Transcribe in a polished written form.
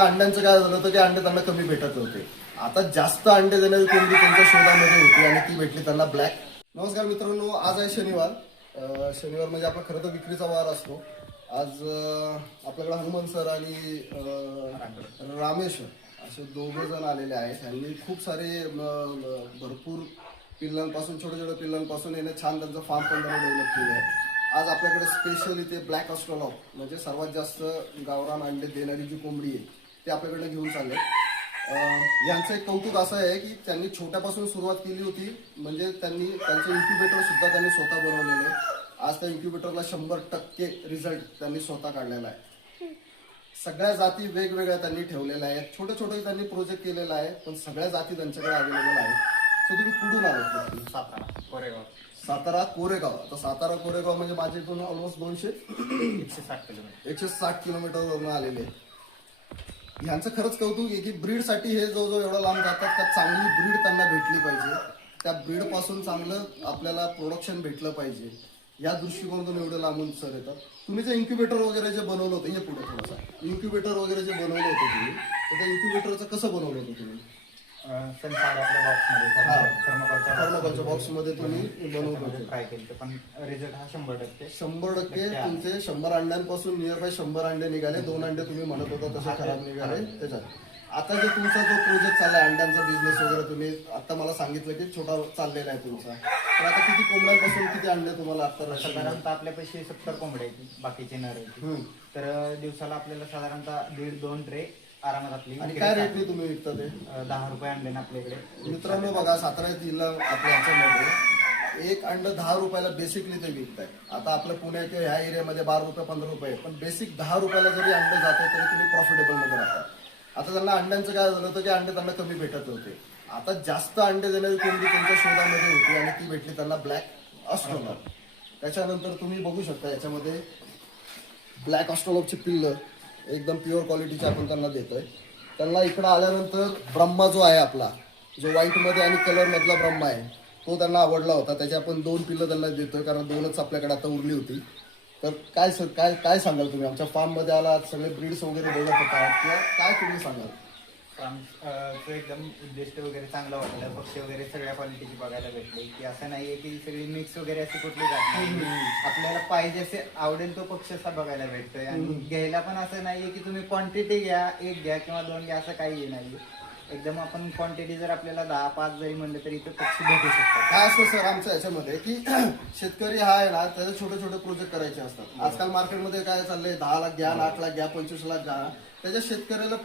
अंड्यांचं काय झालं होतं की अंडे त्यांना कमी भेटत होते. आता जास्त अंडे देणारी कोंबडी त्यांच्या शोधामध्ये होती आणि ती भेटली त्यांना ब्लॅक. नमस्कार मित्रांनो, आज आहे शनिवार. शनिवार म्हणजे आपला खरं तर विक्रीचा वार असतो. आज आपल्याकडे हनुमान सर आणि रामेश असे दोघे जण आलेले आहेत. त्यांनी खूप सारे भरपूर पिल्लांपासून छोट्या छोट्या पिल्लांपासून येणे छान त्यांचं फार्म पण त्यांनी डेव्हलप केलं आहे. आज आपल्याकडे स्पेशल इथे ब्लॅक ऑस्ट्रोलॉग म्हणजे सर्वात जास्त गावरान अंडे देणारी जी कोंबडी आहे ती आपल्याकडे घेऊन चालले. यांचं एक कौतुक असं आहे की त्यांनी छोट्यापासून सुरुवात केली होती. म्हणजे त्यांनी त्यांचं इन्क्युबेटर सुद्धा त्यांनी स्वतः बनवलेलं आहे. आज त्या इन्क्युबेटरला 100% रिझल्ट त्यांनी स्वतः काढलेला आहे. सगळ्या जाती वेगवेगळ्या त्यांनी ठेवलेल्या आहेत. छोटे छोटे त्यांनी प्रोजेक्ट केलेला आहे, पण सगळ्या जाती त्यांच्याकडे अवेलेबल आहेत. सो तुम्ही कुठून आलात? सातारा कोरेगाव. सातारा कोरेगाव. आता सातारा कोरेगाव म्हणजे माझ्या इथून ऑलमोस्ट 160 किलोमीटर 160 किलोमीटरवरून आलेले. ह्यांचं खरंच कौतुक आहे की ब्रीडसाठी हे जवळजवळ एवढं लांब जातात. तर चांगली ब्रीड त्यांना भेटली पाहिजे. त्या ब्रीड पासून चांगलं आपल्याला प्रोडक्शन भेटलं पाहिजे या दृष्टिकोनातून एवढं लांबून सर येतात. तुम्ही जे इन्क्युबेटर वगैरे जे बनवलं होतं, हे पुढे थोडासा इन्क्युबेटर वगैरे जे बनवलं होतं तुम्ही, तर त्या इन्क्युबेटरचं कसं बनवलं होतं तुम्ही? आपल्या बॉक्समध्ये थर्मोकॉलच्या बॉक्समध्ये तुम्ही बनवलं होतं. ट्राय केलं पण रिझल्ट हा 100%. 100% तुमचे 100 अंड्यांपासून नियर बाय 100 अंडे निघाले. 2 अंडे तुम्ही म्हणत होता तसे खराब निघाले त्याच्यात. आता जे तुमचा जो प्रोजेक्ट चाललाय अंड्यांचा बिझनेस वगैरे, तुम्ही आता मला सांगितलं की छोटा चाललेला आहे तुमचा, तर आता किती कोंबड्यांपासून किती अंडे तुम्हाला आता? साधारणतः आपल्यापाशी 70 कोंबड्या आहेत, बाकीचे नर आहेत. तर दिवसाला आपल्याला साधारणतः 1.5-2 ट्रे आरामात आपली. आणि काय रेटने तुम्ही विकता ते? 10 रुपये अंडे आपल्याकडे. मित्रांनो बघा, सातारा जिल्हा आपल्या ह्याच्यामध्ये एक अंड 10 रुपयाला बेसिकली ते विकताय. आता आपल्या पुणे किंवा ह्या एरियामध्ये 12 रुपये 15 रुपये, पण बेसिक 10 रुपयाला जरी अंड जाते तरी तुम्ही प्रॉफिटेबल मध्ये राहता. आता त्यांना अंड्यांचं काय झालं होतं की अंडे त्यांना कमी भेटत होते. आता जास्त अंडे देणारी कोंबडी त्यांच्या शोधामध्ये होती आणि ती भेटली त्यांना ब्लॅक ऑस्ट्रोलॉग. त्याच्यानंतर तुम्ही बघू शकता याच्यामध्ये ब्लॅक ऑस्ट्रोलॉगची पिल्लं एकदम प्युअर क्वालिटीची आपण त्यांना देतोय. त्यांना इकडं आल्यानंतर ब्रह्मा जो आहे आपला, जो व्हाईटमध्ये आणि कलरमधला ब्रह्मा आहे, तो त्यांना आवडला होता. त्याचे आपण 2 पिल्लं त्यांना देतोय, कारण 2च आपल्याकडे आता उरली होती. तर काय सर काय सांगाल तुम्ही? आमच्या फार्ममध्ये आलात, सगळे ब्रीड्स वगैरे बघत होतात, किंवा काय तुम्ही सांगाल? तो एकदम उद्दिष्ट वगैरे चांगला वाटलं. पक्षी वगैरे सगळ्या क्वालिटीची बघायला भेटले की असं नाहीये की सगळी मिक्स वगैरे अशी कुठली जात नाही. आपल्याला पाहिजे असे आवडेल तो पक्षी असा बघायला भेटतोय. आणि घ्यायला पण असं नाहीये की तुम्ही क्वांटिटी घ्या, 1 घ्या किंवा 2 घ्या, असं काही नाहीये. एकदम आपण क्वांटिटी जर आपल्याला 10-5 जरी म्हणलं तरी इथं पक्षी भेटू शकतात. काय असतं सर आमच्या याच्यामध्ये की शेतकरी हा आहे ना, त्याचे छोटे छोटे प्रोजेक्ट करायचे असतात. आजकाल मार्केटमध्ये काय चाललंय, 10 लाख घ्या, 8 लाख घ्या, 25 लाख घ्या. त्याच्या शेतकऱ्याला